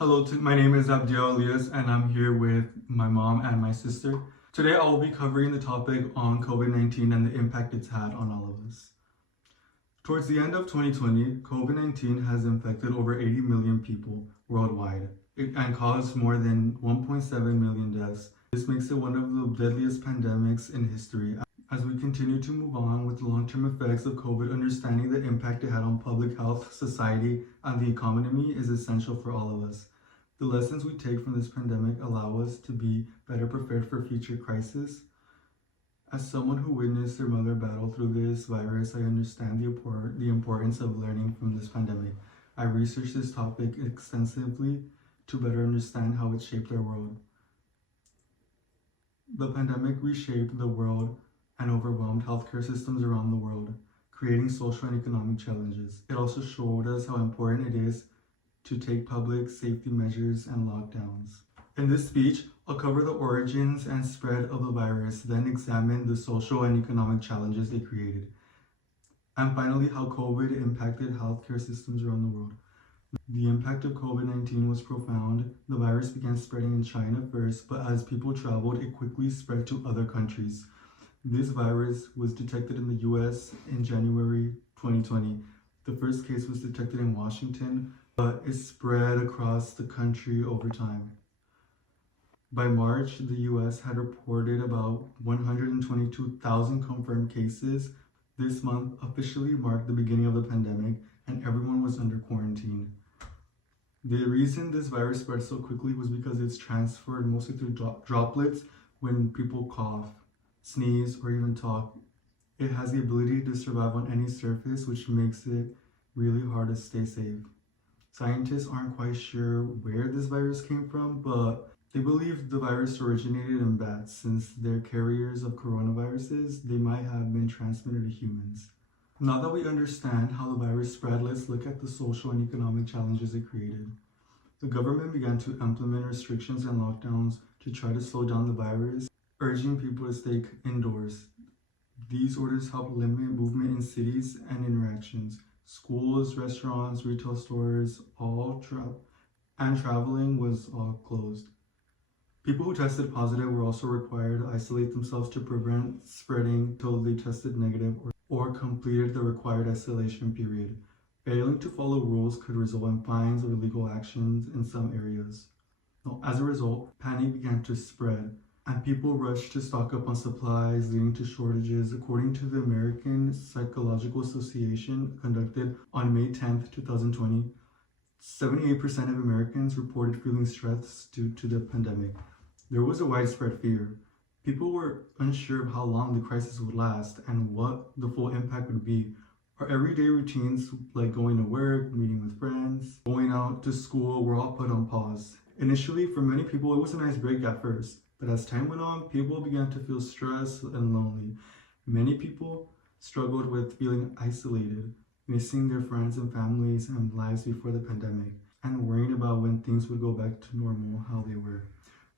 Hello, my name is Abdiel Elias and I'm here with my mom and my sister. Today I will be covering the topic on COVID-19 and the impact it's had on all of us. Towards the end of 2020, COVID-19 has infected over 80 million people worldwide and caused more than 1.7 million deaths. This makes it one of the deadliest pandemics in history. As we continue to move on with the long-term effects of COVID, understanding the impact it had on public health, society, and the economy is essential for all of us. The lessons we take from this pandemic allow us to be better prepared for future crises. As someone who witnessed their mother battle through this virus, I understand the importance of learning from this pandemic. I researched this topic extensively to better understand how it shaped our world. The pandemic reshaped the world and overwhelmed healthcare systems around the world, creating social and economic challenges. It also showed us how important it is to take public safety measures and lockdowns. In this speech, I'll cover the origins and spread of the virus, then examine the social and economic challenges it created, and finally how COVID impacted healthcare systems around the world. The impact of COVID-19 was profound. The virus began spreading in China first, but as people traveled, it quickly spread to other countries. This virus was detected in the US in January 2020. The first case was detected in Washington, but it spread across the country over time. By March, the US had reported about 122,000 confirmed cases. This month officially marked the beginning of the pandemic, and everyone was under quarantine. The reason this virus spread so quickly was because it's transferred mostly through droplets when people cough, sneeze, or even talk. It has the ability to survive on any surface, which makes it really hard to stay safe. Scientists aren't quite sure where this virus came from, but they believe the virus originated in bats. Since they're carriers of coronaviruses, they might have been transmitted to humans. Now that we understand how the virus spread, let's look at the social and economic challenges it created. The government began to implement restrictions and lockdowns to try to slow down the virus, urging people to stay indoors. These orders helped limit movement in cities and interactions. Schools, restaurants, retail stores, traveling was all closed. People who tested positive were also required to isolate themselves to prevent spreading until they tested negative or completed the required isolation period. Failing to follow rules could result in fines or legal actions in some areas. Now, as a result, panic began to spread, and people rushed to stock up on supplies, leading to shortages. According to the American Psychological Association, conducted on May 10, 2020, 78% of Americans reported feeling stress due to the pandemic. There was a widespread fear. People were unsure of how long the crisis would last and what the full impact would be. Our everyday routines, like going to work, meeting with friends, going out to school, were all put on pause. Initially, for many people, it was a nice break at first. But as time went on, people began to feel stressed and lonely. Many people struggled with feeling isolated, missing their friends and families and lives before the pandemic, and worrying about when things would go back to normal, how they were.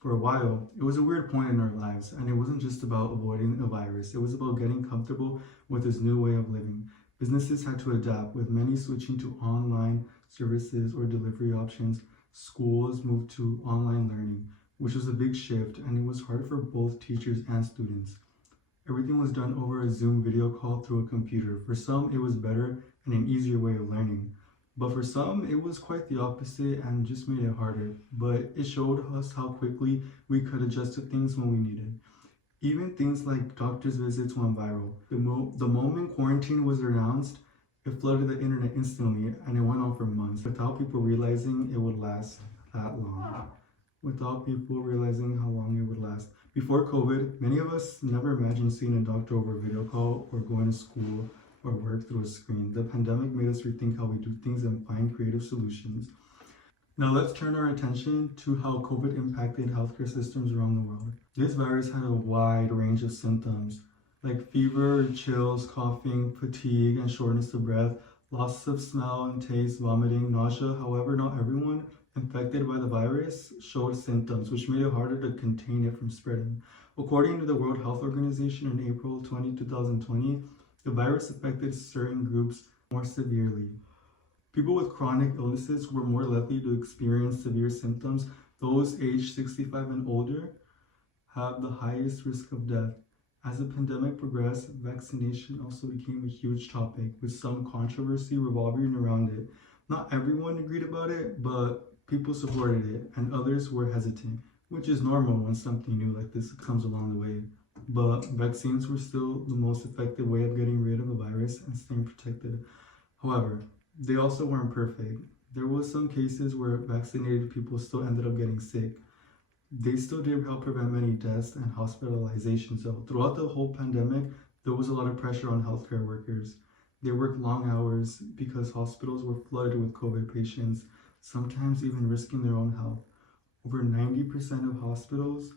For a while, it was a weird point in our lives, and it wasn't just about avoiding a virus. It was about getting comfortable with this new way of living. Businesses had to adapt, with many switching to online services or delivery options. Schools moved to online learning, which was a big shift, and it was hard for both teachers and students. Everything was done over a Zoom video call through a computer. For some, it was better and an easier way of learning. But for some, it was quite the opposite and just made it harder. But it showed us how quickly we could adjust to things when we needed. Even things like doctor's visits went viral. The moment quarantine was announced, it flooded the internet instantly, and it went on for months without people realizing it would last that long. Without people realizing how long it would last. Before COVID, many of us never imagined seeing a doctor over a video call or going to school or work through a screen. The pandemic made us rethink how we do things and find creative solutions. Now let's turn our attention to how COVID impacted healthcare systems around the world. This virus had a wide range of symptoms, like fever, chills, coughing, fatigue, and shortness of breath, loss of smell and taste, vomiting, nausea. However, not everyone infected by the virus showed symptoms, which made it harder to contain it from spreading. According to the World Health Organization, in April 2020, the virus affected certain groups more severely. People with chronic illnesses were more likely to experience severe symptoms. Those aged 65 and older have the highest risk of death. As the pandemic progressed, vaccination also became a huge topic, with some controversy revolving around it. Not everyone agreed about it, but people supported it, and others were hesitant, which is normal when something new like this comes along the way. But vaccines were still the most effective way of getting rid of a virus and staying protected. However, they also weren't perfect. There was some cases where vaccinated people still ended up getting sick. They still did help prevent many deaths and hospitalizations. So throughout the whole pandemic, there was a lot of pressure on healthcare workers. They worked long hours because hospitals were flooded with COVID patients, sometimes even risking their own health. Over 90% of hospitals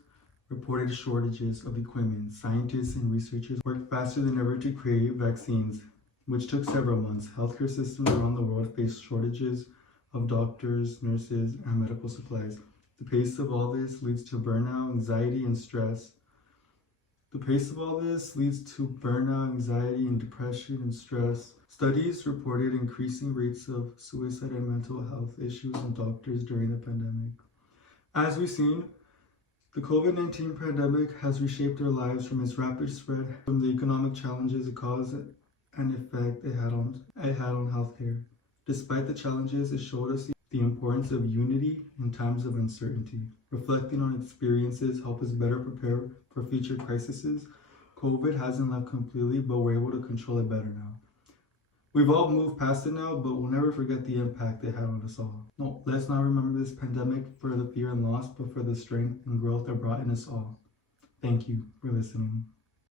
reported shortages of equipment. Scientists and researchers worked faster than ever to create vaccines, which took several months. Healthcare systems around the world faced shortages of doctors, nurses, and medical supplies. The pace of all this leads to burnout, anxiety, and stress. Studies reported increasing rates of suicide and mental health issues in doctors during the pandemic. As we've seen, the COVID-19 pandemic has reshaped our lives from its rapid spread, from the economic challenges it caused and effect it had on healthcare. Despite the challenges, it showed us the importance of unity in times of uncertainty. Reflecting on experiences help us better prepare for future crises. COVID hasn't left completely, but we're able to control it better now. We've all moved past it now, but we'll never forget the impact it had on us all. No, let's not remember this pandemic for the fear and loss, but for the strength and growth it brought in us all. Thank you for listening.